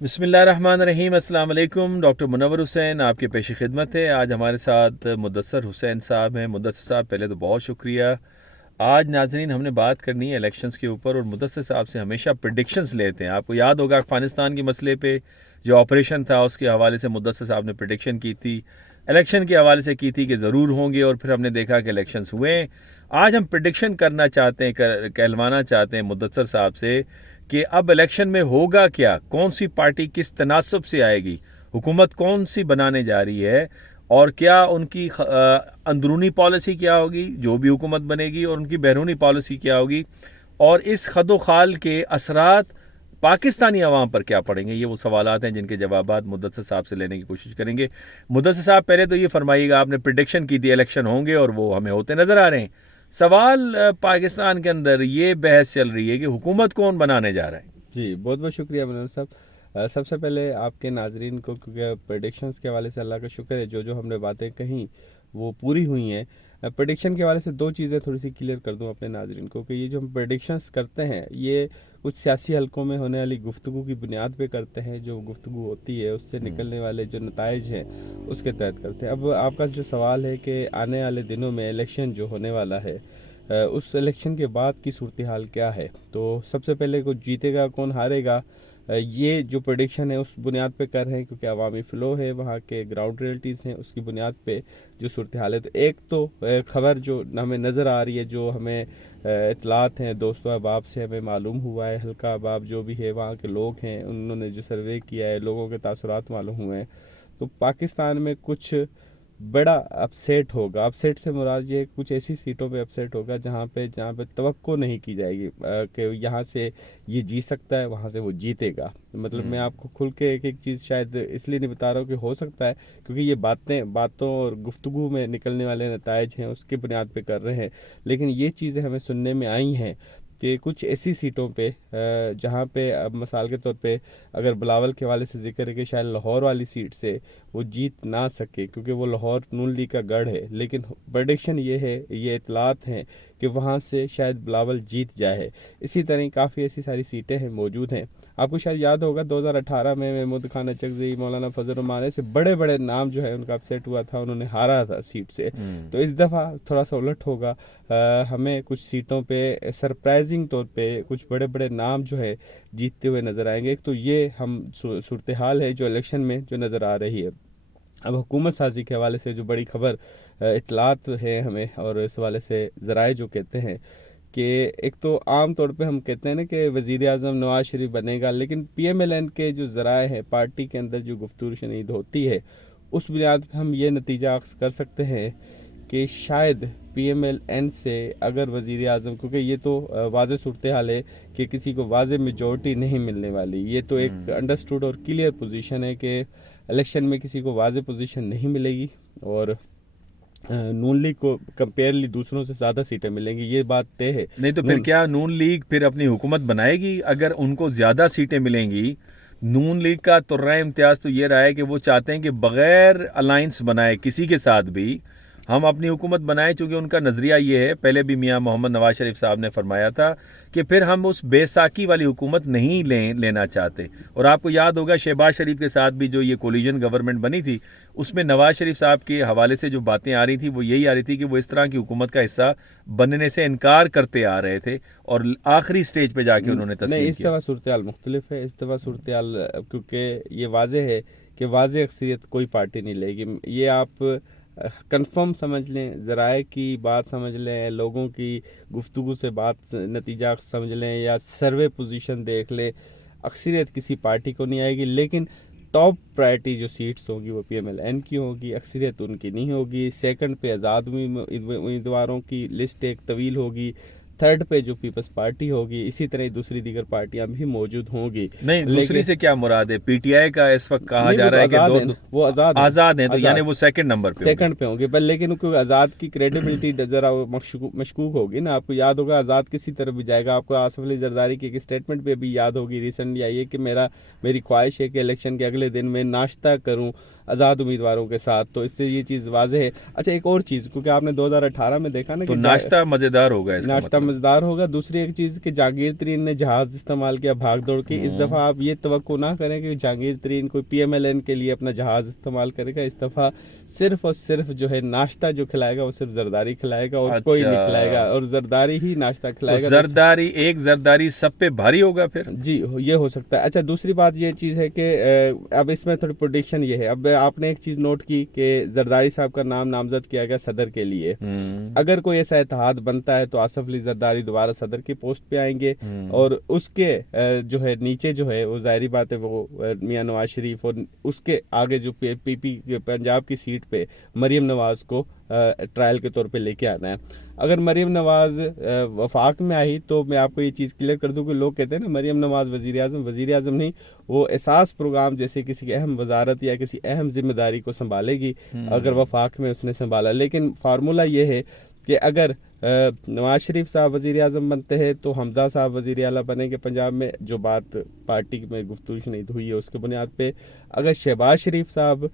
बिस्मिल्लाहिर्रहमानिर्रहीम। अस्सलाम वालेकुम। डॉक्टर मुनव्वर हुसैन आपके पेश खिदमत है। आज हमारे साथ मुदस्सर हुसैन साहब हैं। मुदस्सर साहब, पहले तो बहुत शुक्रिया। आज नाजरीन हमने बात करनी है इलेक्शंस के ऊपर, और मुदस्सर साहब से हमेशा प्रिडिक्शंस लेते हैं। आपको याद होगा अफगानिस्तान के मसले पे जो ऑपरेशन था उसके हवाले से मुदस्सर साहब ने प्रिडिक्शन की थी, इलेक्शन के हवाले से की थी कि ज़रूर होंगे, और फिर हमने देखा कि इलेक्शंस हुए। आज हम प्रिडिक्शन करना चाहते हैं, कहलवाना चाहते हैं मुदस्सर साहब से कि अब इलेक्शन में होगा क्या, कौन सी पार्टी किस तनासब से आएगी, हुकूमत कौन सी बनाने जा रही है, और क्या उनकी अंदरूनी पॉलिसी क्या होगी जो भी हुकूमत बनेगी, और उनकी बैरूनी पॉलिसी क्या होगी, और इस खदो खाल के असरात पाकिस्तानी अवाम पर क्या पड़ेंगे। ये वो सवालात हैं जिनके जवाबात मुदस्सर साहब से लेने की कोशिश करेंगे। मुदस्सर साहब, पहले तो ये फरमाइएगा, आपने प्रिडिक्शन की थी इलेक्शन होंगे और वो हमें होते नज़र आ रहे हैं। सवाल पाकिस्तान के अंदर ये बहस चल रही है कि हुकूमत कौन बनाने जा रहा है। जी, बहुत बहुत शुक्रिया मनोज साहब। सबसे पहले आपके नाजरीन को, क्योंकि प्रेडिक्शंस के हवाले से अल्लाह का शुक्र है जो जो हमने बातें कहीं वो पूरी हुई हैं। प्रेडिक्शन के हवाले से दो चीज़ें थोड़ी सी क्लियर कर दूं अपने नाजरीन को कि ये जो हम प्रेडिक्शंस करते हैं ये कुछ सियासी हलकों में होने वाली गुफ्तगू की बुनियाद पे करते हैं। जो गुफ्तगू होती है उससे निकलने वाले जो नताइज हैं उसके तहत करते हैं। अब आपका जो सवाल है कि आने वाले दिनों में इलेक्शन जो होने वाला है, उस इलेक्शन के बाद की सूरत हाल क्या है, तो सबसे पहले कौन जीतेगा कौन हारेगा, ये जो प्रेडिक्शन है उस बुनियाद पे कर रहे हैं क्योंकि अवामी फ़्लो है, वहाँ के ग्राउंड रियलिटीज़ हैं, उसकी बुनियाद पे जो सूरत हाल है। तो एक तो ख़बर जो हमें नज़र आ रही है, जो हमें इतलात हैं दोस्तों अहबाब से हमें मालूम हुआ है, हल्का अहबाब जो भी है वहाँ के लोग हैं उन्होंने जो सर्वे किया है, लोगों के तासुरात मालूम हुए हैं, तो पाकिस्तान में कुछ बड़ा अपसेट होगा। अपसेट से मुराद ये कुछ ऐसी सीटों पे अपसेट होगा जहाँ पे तवक्को नहीं की जाएगी कि यहाँ से ये जीत सकता है, वहाँ से वो जीतेगा। मतलब मैं आपको खुल के एक एक चीज़ शायद इसलिए नहीं बता रहा हूँ कि हो सकता है, क्योंकि ये बातों और गुफ्तगू में निकलने वाले नताइज हैं उसकी बुनियाद पे कर रहे हैं। लेकिन ये चीज़ें हमें सुनने में आई हैं कि कुछ ऐसी सीटों पे जहाँ पे अब मिसाल के तौर पे अगर बिलावल के हवाले से जिक्र है कि शायद लाहौर वाली सीट से वो जीत ना सके क्योंकि वो लाहौर नून लीग का गढ़ है, लेकिन प्रेडिक्शन ये है, ये इतलात हैं कि वहाँ से शायद बिलावल जीत जाए। इसी तरह काफ़ी ऐसी सारी सीटें हैं मौजूद हैं। आपको शायद याद होगा 2018 में महमूद खान अचकज़ई, मौलाना फजल रहमान से बड़े बड़े नाम जो है उनका अपसेट हुआ था, उन्होंने हारा था सीट से। तो इस दफ़ा थोड़ा सा उलट होगा। हमें कुछ सीटों पे सरप्राइजिंग तौर पे कुछ बड़े बड़े नाम जो है जीतते हुए नज़र आएंगे। एक तो ये हम सूरत हाल है जो इलेक्शन में जो नज़र आ रही है। अब हुकूमत साजी के हवाले से जो बड़ी खबर इतलात है हमें, और इस हवाले से ज़राए जो कहते हैं कि एक तो आम तौर पे हम कहते हैं ना कि वज़ीर आज़म नवाज शरीफ बनेगा, लेकिन PMLN के जो ज़राए हैं, पार्टी के अंदर जो गुफ्तगू शनीद होती है उस बुनियाद पर हम ये नतीजा अख्ज़ कर सकते हैं कि शायद PMLN से अगर वज़ीर आज़म, क्योंकि ये तो वाज़ेह सूरत हाल है कि किसी को वाज़ेह मेजॉरिटी नहीं मिलने वाली, ये तो एक अंडरस्टूड और क्लियर पोजीशन है कि इलेक्शन में किसी को वाज़ेह पोजीशन नहीं मिलेगी और नून लीग को कंपेयरली दूसरों से ज़्यादा सीटें मिलेंगी, ये बात तय है। नहीं तो फिर क्या नून लीग फिर अपनी हुकूमत बनाएगी अगर उनको ज़्यादा सीटें मिलेंगी? नून लीग का तुर्रा इम्तियाज़ तो ये रहा है कि वो चाहते हैं कि बग़ैर अलाइंस बनाए किसी के साथ भी हम अपनी हुकूमत बनाएं, चूँकि उनका नज़रिया ये है, पहले भी मियाँ मोहम्मद नवाज शरीफ साहब ने फरमाया था कि फिर हम उस बेसाकी वाली हुकूमत नहीं लेना चाहते। और आपको याद होगा शहबाज शरीफ के साथ भी जो ये कोलिजन गवर्नमेंट बनी थी उसमें नवाज शरीफ साहब के हवाले से जो बातें आ रही थी वो यही आ रही थी कि वो इस तरह की हुकूमत का हिस्सा बनने से इनकार करते आ रहे थे, और आखिरी स्टेज पे जाके उन्होंने नहीं, तस्लीम इस किया। दफ़ा सूरत हाल मुख्तलिफ है। इस दफ़ा सूरत हाल क्योंकि ये वाज़ेह है कि वाज़ेह अक्सरियत कोई पार्टी नहीं लेगी। ये आप कंफर्म समझ लें, ज़राए की बात समझ लें, लोगों की गुफ्तगू से बात नतीजा समझ लें, या सर्वे पोजीशन देख लें, अक्सरियत किसी पार्टी को नहीं आएगी। लेकिन टॉप प्रायोरिटी जो सीट्स होंगी वो PMLN की होगी, अक्सरियत उनकी नहीं होगी। सेकंड पे आज़ाद उम्मीदवारों की लिस्ट एक तवील होगी। थर्ड पे जो पीपल्स पार्टी होगी, इसी तरह दूसरी दीगर पार्टियां भी मौजूद होंगी। नहीं, दूसरी लेकिन से क्या मुराद है? PTI का इस वक्त कहा नहीं, जा वो तो रहा है कि आज़ाद दो, है ना, दो वो आज़ाद है, आज़ाद हैं, तो यानी आज़ाद वो सेकंड नंबर पे होंगे। सेकंड पे होंगे पर, लेकिन उनको आज़ाद की क्रेडिबिलिटी ज़रा मशकूक होगी ना। आपको याद होगा आज़ाद किसी तरफ भी जाएगा। आपको आसिफ अली जरदारी की एक स्टेटमेंट पे भी याद होगी रिसेंटली आई है कि मेरी ख्वाहिश है कि इलेक्शन के अगले दिन मैं नाश्ता करूँ आज़ाद उम्मीदवारों के साथ। तो इससे ये चीज़ वाज़ेह है। अच्छा, एक और चीज़, क्योंकि आपने 2018 में देखा ना तो कि नाश्ता मज़ेदार होगा इसका नाश्ता मतलब। समझदार होगा। दूसरी एक चीज़ कि जहांगीर तरीन ने जहाज़ इस्तेमाल किया भाग दौड़ के, इस दफ़ा आप ये तवक्को ना करें कि जहांगीर तरीन कोई PMLN के लिए अपना जहाज़ इस्तेमाल करेगा। इस दफ़ा सिर्फ और सिर्फ जो है नाश्ता जो खिलाएगा वो सिर्फ जरदारी खिलाएगा और कोई नहीं खिलाएगा, और जरदारी ही नाश्ता खिलाएगा। तो जरदारी, एक जरदारी सब पे भारी होगा फिर। जी, ये हो सकता है। अच्छा, दूसरी बात ये चीज़ है कि अब इसमें थोड़ी प्रोडिक्शन ये है। अब आपने एक चीज़ नोट की कि जरदारी साहब का नाम नामजद किया गया सदर के लिए। अगर कोई ऐसा इत्तेहाद बनता है तो आसफ अली जरदारी दोबारा सदर की पोस्ट पे आएंगे, और उसके जो है नीचे जो है वो जाहिर बात है वो मियां नवाज शरीफ, और उसके आगे जो PP पंजाब की सीट पे मरीम नवाज को ट्रायल के तौर पे लेके आना है। अगर मरीम नवाज वफाक में आई तो मैं आपको ये चीज़ क्लियर कर दूं कि लोग कहते हैं ना मरीम नवाज वज़ीर आज़म नहीं, वो एहसास प्रोग्राम जैसे किसी अहम वजारत या किसी अहम जिम्मेदारी को संभालेगी अगर वफाक में उसने संभाला। लेकिन फार्मूला ये है कि अगर नवाज शरीफ साहब वज़ीर आज़म बनते हैं तो हमज़ा साहब वज़ीर आला बनेंगे पंजाब में, जो बात पार्टी में गुफ्तगू शुनीद हुई है उसके बुनियाद पे। अगर शहबाज शरीफ साहब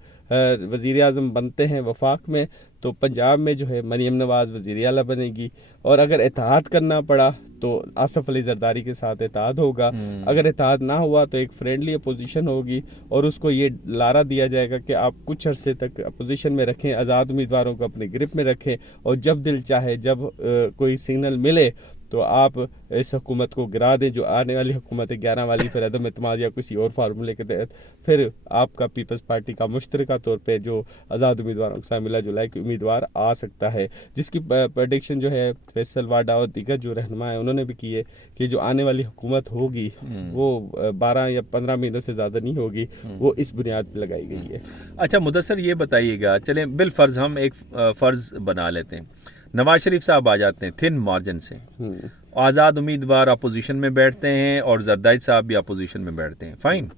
वज़ीर आज़म बनते हैं वफाक में तो पंजाब में जो है मरीम नवाज़ वज़ीर आला बनेगी, और अगर इत्तेहाद करना पड़ा तो आसफ अली जरदारी के साथ इत्तेहाद होगा। अगर इत्तेहाद ना हुआ तो एक फ्रेंडली अपोजिशन होगी, और उसको ये लारा दिया जाएगा कि आप कुछ अरसे तक अपोजिशन में रखें, आज़ाद उम्मीदवारों को अपने ग्रिप में रखें, और जब दिल चाहे जब कोई सिग्नल मिले तो आप इस हुकूमत को गिरा दें, जो आने वाली हुकूमत है 11 वाली, फिर अदम एतमाद या किसी और फार्मूले के तहत फिर आपका पीपल्स पार्टी का मुश्तरका तौर पे जो आज़ाद उम्मीदवारों के साथ मिला जुलाई के उम्मीदवार आ सकता है, जिसकी प्रेडिक्शन जो है फैसल वाडा और दीगर जो रहनुमा है उन्होंने भी की है कि जो आने वाली हुकूमत होगी वो 12 या 15 महीनों से ज़्यादा नहीं होगी, वो इस बुनियाद पर लगाई गई है। अच्छा मुदस्सर, ये बताइएगा, चलें बिलफर्ज हम एक फ़र्ज़ बना लेते हैं, नवाज शरीफ साहब आ जाते हैं थिन मार्जिन से, आज़ाद उम्मीदवार अपोजिशन में बैठते हैं और जरदारी साहब भी अपोजिशन में बैठते हैं, फाइन।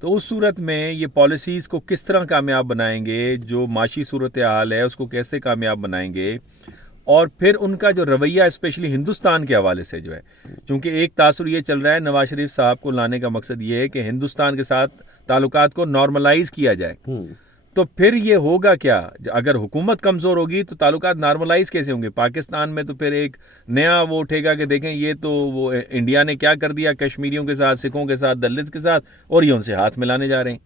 तो उस सूरत में ये पॉलिसीज़ को किस तरह कामयाब बनाएंगे, जो माशी सूरत हाल है उसको कैसे कामयाब बनाएंगे, और फिर उनका जो रवैया स्पेशली हिंदुस्तान के हवाले से जो है, क्योंकि एक तासुर ये चल रहा है नवाज शरीफ साहब को लाने का मकसद ये है कि हिंदुस्तान के साथ ताल्लुकात को नॉर्मलाइज किया जाए, तो फिर ये होगा क्या? अगर हुकूमत कमज़ोर होगी तो ताल्लुकात नॉर्मलाइज कैसे होंगे? पाकिस्तान में तो फिर एक नया वो उठेगा कि देखें ये तो वो इंडिया ने क्या कर दिया कश्मीरियों के साथ, सिखों के साथ, दलित के साथ, और ये उनसे हाथ मिलाने जा रहे हैं।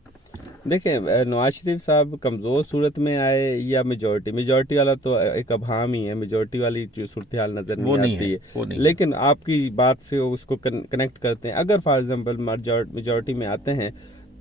देखें, नवाज शरीफ साहब कमज़ोर सूरत में आए या मेजॉरिटी वाला तो एक अभाम ही है, मेजॉरिटी वाली जो सूरत हाल नज़र नहीं आती है, लेकिन आपकी बात से उसको कनेक्ट करते हैं। अगर फॉर एग्जांपल मेजॉरिटी में आते हैं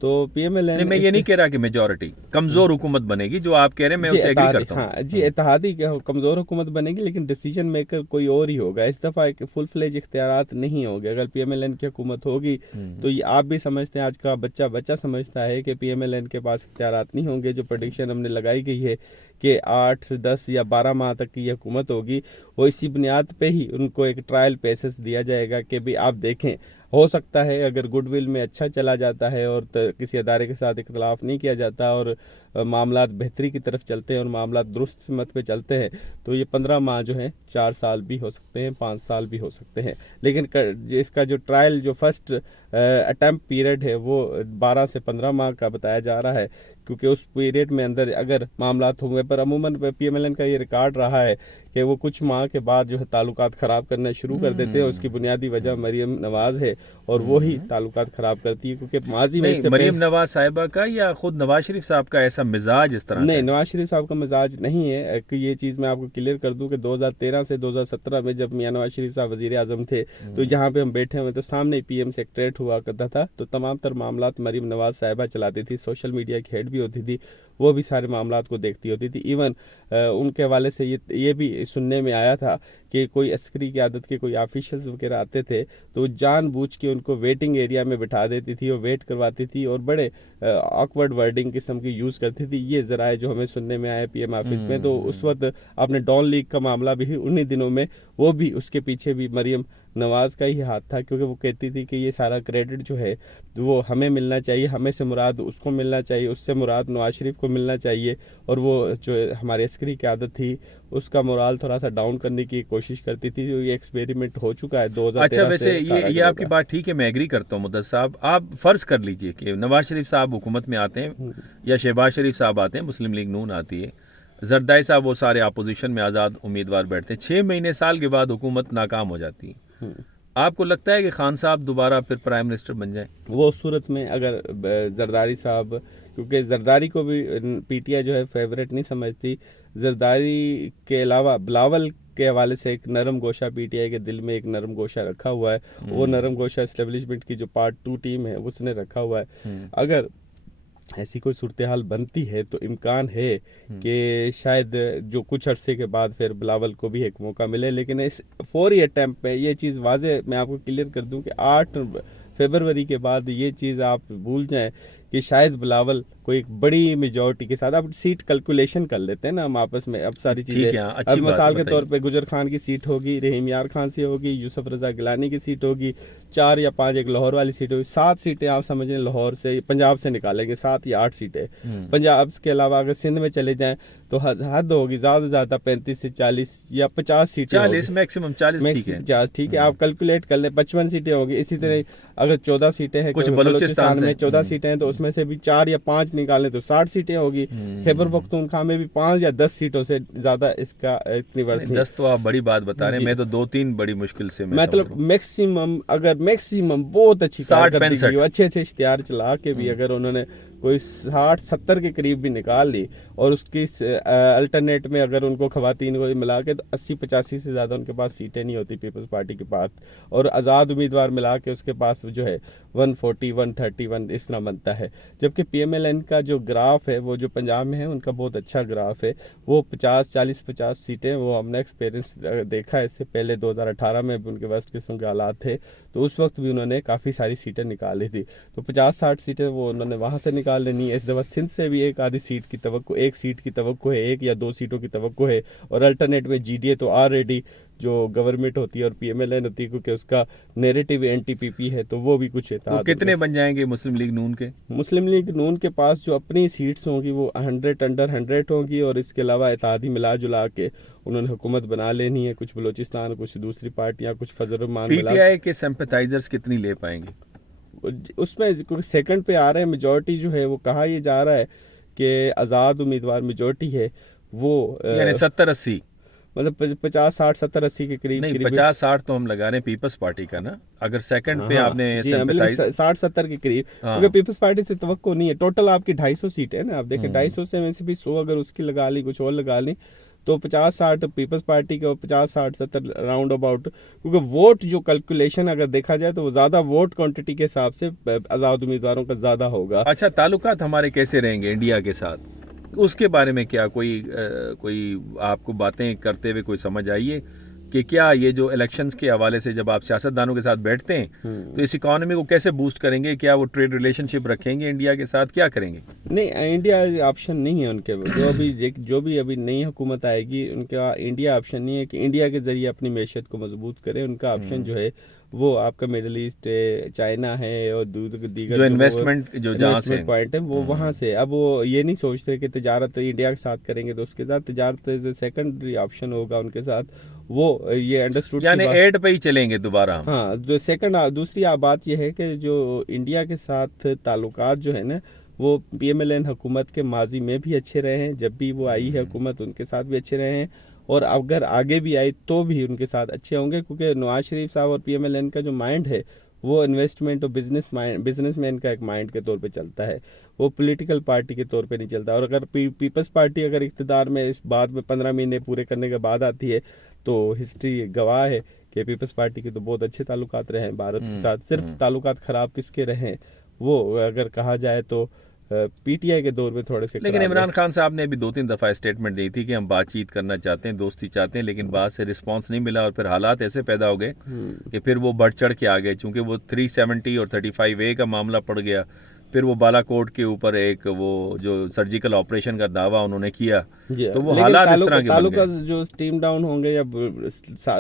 तो PMLN, मैं ये नहीं कह रहा कि मेजॉरिटी कमजोर हुकूमत बनेगी, जो आप कह रहे हैं मैं उससे एग्री करता हूं। हाँ जी, इत्तेहादी कमजोर हुकूमत बनेगी, लेकिन डिसीजन मेकर कोई और ही होगा। इस दफ़ा एक फुल फ्लेज इख्तियारात नहीं होंगे। अगर PMLN की हुकूमत होगी तो ये आप भी समझते हैं, आज का बच्चा समझता है कि PMLN के पास इख्तियारात नहीं होंगे। जो प्रेडिक्शन हमने लगाई गई है कि 8, 10 या 12 माह तक की हुकूमत होगी, वो इसी बुनियाद पे ही उनको एक ट्रायल पेसेस दिया जाएगा कि भाई आप देखें, हो सकता है अगर गुडविल में अच्छा चला जाता है और किसी अदारे के साथ इख्तलाफ नहीं किया जाता और मामलात बेहतरी की तरफ चलते हैं और मामलात दुरुस्त सिमत पे चलते हैं, तो ये 15 माह जो हैं 4 साल भी हो सकते हैं, 5 साल भी हो सकते हैं। लेकिन इसका जो ट्रायल जो फर्स्ट अटैम्प्ट पीरियड है वो 12 से 15 माह का बताया जा रहा है, क्योंकि उस पीरियड में अंदर अगर मामलात होंगे, पर अमूमन PMLN का ये रिकॉर्ड रहा है कि वो कुछ माह के बाद जो है ताल्लुकात ख़राब करना शुरू कर देते हैं। उसकी बुनियादी वजह मरीम नवाज़ है और वो ही ताल्लुकात ख़राब करती है, क्योंकि माजी में मरीम नवाज साहिबा का या खुद नवाज शरीफ साहब का ऐसा मिजाज इस तरह नहीं, नवाज शरीफ साहब का मिजाज नहीं है कि ये चीज़ मैं आपको क्लियर कर दूं कि 2013 से 2017 में जब मियां नवाज शरीफ साहब वज़ीर आज़म थे तो जहाँ पे हम बैठे हुए तो सामने PM सेक्रेटरीट हुआ करता था, तो तमाम तर मामलात मरीम नवाज साहिबा चलाती थी, सोशल मीडिया की हेड भी होती थी, वो भी सारे मामलात को देखती होती थी। इवन उनके हवाले से ये भी सुनने में आया था कि कोई अस्करी की आदत के कोई ऑफिशल्स वगैरह आते थे तो जानबूझ के उनको वेटिंग एरिया में बिठा देती थी और वेट करवाती थी और बड़े ऑकवर्ड वर्डिंग किस्म की यूज़ करती थी। ये ज़राए जो हमें सुनने में आया PM ऑफिस में, तो उस वक्त आपने डॉन लीग का मामला भी उन्हीं दिनों में, वो भी उसके पीछे भी मरीम नवाज़ का ही हाथ था, क्योंकि वो कहती थी कि ये सारा क्रेडिट जो है वो हमें मिलना चाहिए, हमें से मुराद उसको मिलना चाहिए, उससे मुराद नवाज शरीफ को मिलना चाहिए, और वो जो हमारे अस्करी की आदत थी उसका मोराल थोड़ा सा डाउन करने की कोशिश करती थी। ये एक्सपेरिमेंट हो चुका है 2013 अच्छा, वैसे ये आपकी बात ठीक है, मैं एग्री करता हूँ मुदस्सर साहब। आप फ़र्ज़ कर लीजिए कि नवाज शरीफ साहब हुकूमत में आते हैं या शहबाज शरीफ साहब आते हैं, मुस्लिम लीग नून आती है, जरदारी साहब वो सारे अपोजिशन में आज़ाद उम्मीदवार बैठते हैं, 6 महीने साल के बाद हुकूमत नाकाम हो जाती है। हम्म। आपको लगता है कि खान साहब दोबारा फिर प्राइम मिनिस्टर बन जाए? वो सूरत में अगर जरदारी साहब, क्योंकि जरदारी को भी पीटीआई जो है फेवरेट नहीं समझती, जरदारी के अलावा बिलावल के हवाले से एक नरम गोशा पीटीआई के दिल में एक नरम गोशा रखा हुआ है। वो नरम गोशा एस्टेब्लिशमेंट की जो पार्ट 2 टीम है उसने रखा हुआ है। अगर ऐसी कोई सूरत हाल बनती है तो इम्कान है कि शायद जो कुछ अरसे के बाद फिर बिलावल को भी एक मौका मिले। लेकिन इस फौरी अटैम्प्ट में ये चीज़ वाजे मैं आपको क्लियर कर दूं कि 8 फरवरी के बाद ये चीज़ आप भूल जाएं कि शायद बिलावल कोई एक बड़ी मेजॉरिटी के साथ, अब सीट कैलकुलेशन कर लेते हैं ना हम आपस में, अब सारी चीज़ें, अब मिसाल के तौर पे गुजर खान की सीट होगी, रहीम यार खान से होगी, यूसुफ रजा गिलानी की सीट होगी, 4 या 5 एक लाहौर वाली सीट होगी, 7 सीटें आप समझें लाहौर से पंजाब से निकालेंगे, 7 या 8 सीटें पंजाब के अलावा। अगर सिंध में चले जाएं तो हद होगी ज़्यादा से ज़्यादा 35 से 40 या 50 सीटें, 40 मैक्सिमम 40 ठीक है, आप कैलकुलेट कर लें 55 सीटें होगी। इसी तरह अगर 14 सीटें हैं कुछ बलूचिस्तान में 14 सीटें हैं तो उसमें से भी 4 या 5 निकालें तो 60 सीटें होगी। खैबर पख्तूनख्वा में भी 5 या 10 सीटों से ज्यादा इसका इतनी वर्थ नहीं। 10 तो आप बड़ी बात बता रहे हैं, मैं तो 2-3 बड़ी मुश्किल से मतलब मैक्सिमम, अगर मैक्सिमम बहुत अच्छी 60-65 अच्छे इश्तिहार चला के भी अगर उन्होंने कोई 60-70 के करीब भी निकाल ली और उसकी अल्टरनेट में अगर उनको खवातीन को मिला के तो 80-85 से ज़्यादा उनके पास सीटें नहीं होती पीपल्स पार्टी के पास, और आज़ाद उम्मीदवार मिला के उसके पास जो है 140 131 इस तरह बनता है। जबकि PMLN का जो ग्राफ है वो जो पंजाब में है उनका बहुत अच्छा ग्राफ है, वो 50 सीटें, वो हमने एक्सपीरियंस देखा है इससे पहले 2018 में भी उनके वर्स्ट किस्म के हालात थे तो उस वक्त भी उन्होंने काफ़ी सारी सीटें निकाली थी। तो 50-60 सीटें वो उन्होंने वहाँ से निकाल लेनी है। इस दफ़ा सिंध से भी एक आधी सीट की तवक्को, 1 सीट की तवक्को है, 1 या 2 सीटों की तवक्को है, और अल्टरनेट में GDA तो ऑलरेडी जो गवर्नमेंट होती है और PMLN होती है क्योंकि उसका नैरेटिव NTPP है तो वो भी कुछ है। तो कितने बन जाएंगे मुस्लिम लीग नून के? मुस्लिम लीग नून के पास जो अपनी सीट्स होंगी वो 100 अंडर 100 होंगी, और इसके अलावा इत्तेहादी मिला जुला के उन्होंने हुकूमत बना लेनी है। कुछ बलोचिस्तान, कुछ दूसरी पार्टियां, कुछ फजल-उर-रहमान पीटीआई के सिंपैथाइजर्स कितनी ले पाएंगे? उसमें सेकंड पे आ रहे हैं, मेजॉरिटी जो है वो कहा ये जा रहा है कि आज़ाद उम्मीदवार मेजॉरिटी है वो, यानी 70-80, मतलब 50-60-70-80 के करीब। नहीं 50-60 तो हम लगा रहे हैं पीपल्स पार्टी का ना, अगर सेकंड पे आपने 60-70 के करीब, क्योंकि पीपल्स पार्टी से तवक्को नहीं है। टोटल आपकी 250 सीट है ना, आप देखें 250 से में से भी 100 अगर उसकी लगा ली, कुछ और लगा ली, तो 50-60 पीपल्स पार्टी के और 50-60-70 राउंड अबाउट, क्योंकि वोट जो कैलकुलेशन अगर देखा जाए तो वो ज़्यादा वोट क्वांटिटी के हिसाब से आज़ाद उम्मीदवारों का ज़्यादा होगा। अच्छा, ताल्लुकात हमारे कैसे रहेंगे इंडिया के साथ, उसके बारे में क्या कोई आपको बातें करते हुए कोई समझ आई है कि क्या ये जो इलेक्शंस के हवाले से जब आप सियासतदानों के साथ बैठते हैं तो इस इकोनॉमी को कैसे बूस्ट करेंगे? क्या वो ट्रेड रिलेशनशिप रखेंगे इंडिया के साथ, क्या करेंगे? नहीं, इंडिया ऑप्शन नहीं है उनके, जो भी अभी नई हुकूमत आएगी उनका इंडिया ऑप्शन नहीं है कि इंडिया के जरिए अपनी मैशत को मजबूत करें। उनका ऑप्शन जो है वो आपका मिडिल ईस्ट है, चाइना है, और दीगर जो इन्वेस्टमेंट जो जहाँ से पॉइंट है वो वहाँ से। अब वो ये नहीं सोचते कि तिजारत इंडिया के साथ करेंगे तो उसके साथ तिजारत सेकेंडरी ऑप्शन होगा उनके साथ, वो ये अंडरस्टूड, यानी एड पे ही चलेंगे दोबारा। हाँ, जो दूसरी बात यह है कि जो इंडिया के साथ ताल्लुकात जो है ना वो PMLN हुकूमत के माजी में भी अच्छे रहे हैं, जब भी वो आई है हुकूमत उनके साथ भी अच्छे रहे हैं, और अगर आगे भी आई तो भी उनके साथ अच्छे होंगे, क्योंकि नवाज शरीफ साहब और PMLN का जो माइंड है वो इन्वेस्टमेंट और बिजनेसमैन का एक माइंड के तौर पे चलता है, वो पॉलिटिकल पार्टी के तौर पे नहीं चलता। और अगर पीपल्स पार्टी अगर इक़्तिदार में इस बाद में 15 महीने पूरे करने के बाद आती है तो हिस्ट्री गवाह है कि पीपल्स पार्टी के तो बहुत अच्छे ताल्लुकात रहे हैं भारत के साथ। सिर्फ ताल्लुकात ख़राब किसके रहे वो अगर कहा जाए तो PTI के दौर में थोड़े से। लेकिन इमरान खान साहब ने अभी 2-3 दफ़ा स्टेटमेंट दी थी कि हम बातचीत करना चाहते हैं, दोस्ती चाहते हैं, लेकिन बात से रिस्पांस नहीं मिला और फिर हालात ऐसे पैदा हो गए कि फिर वो बढ़ चढ़ के आ गए, चूंकि वो 370 और 35A का मामला पड़ गया, फिर वो बालाकोट के ऊपर एक वो जो सर्जिकल ऑपरेशन का दावा उन्होंने किया, तो वो हालात इस तरह के बन गए। जो स्टीम डाउन होंगे या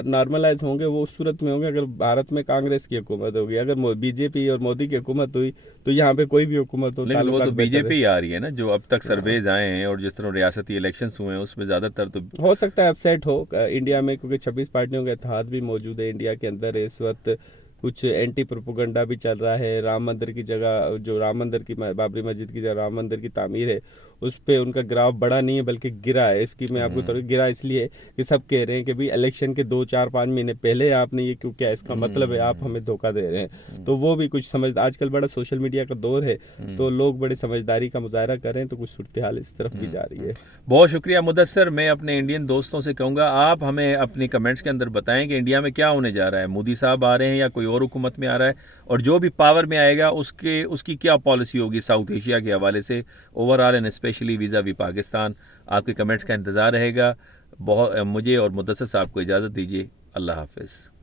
नॉर्मलाइज होंगे वो उस सूरत में होंगे अगर भारत में कांग्रेस की हुकूमत होगी। अगर BJP और मोदी की हुकूमत हुई तो यहाँ पे कोई भी हुकूमत हो, लेकिन वो तो BJP आ रही है ना, जो अब तक सर्वेज आए हैं और जिस तरह रियासती इलेक्शंस हुए हैं उसमें ज्यादातर तो हो सकता है अपसेट हो इंडिया में, क्योंकि 26 पार्टियों का इत्तेहाद भी मौजूद है इंडिया के अंदर इस वक्त। कुछ एंटी प्रोपोगंडा भी चल रहा है। राम मंदिर की जगह, जो राम मंदिर की बाबरी मस्जिद की जगह राम मंदिर की तामीर है, उस पे उनका ग्राफ बढ़ा नहीं है बल्कि गिरा है। इसकी मैं आपको थोड़ी गिरा इसलिए कि सब कह रहे हैं कि भाई इलेक्शन के 2 4 5 महीने पहले आपने ये क्यों किया, इसका मतलब है आप हमें धोखा दे रहे हैं। तो वो भी कुछ समझ, आजकल बड़ा सोशल मीडिया का दौर है, तो लोग बड़े समझदारी का मुजाहरा कर रहे हैं, तो कुछ सूरत हाल इस तरफ भी जा रही है। बहुत शुक्रिया मुदस्सर। मैं अपने इंडियन दोस्तों से कहूँगा आप हमें अपनी कमेंट्स के अंदर बताएं कि इंडिया में क्या होने जा रहा है, मोदी साहब आ रहे हैं या कोई और हुकूमत में आ रहा है, और जो भी पावर में आएगा उसकी क्या पॉलिसी होगी साउथ एशिया के हवाले से overall and specially vis-a-vis Pakistan. आपके कमेंट्स का इंतज़ार रहेगा। बहुत मुझे और मुदस्सर साहब को इजाज़त दीजिए। अल्लाह हाफिज़।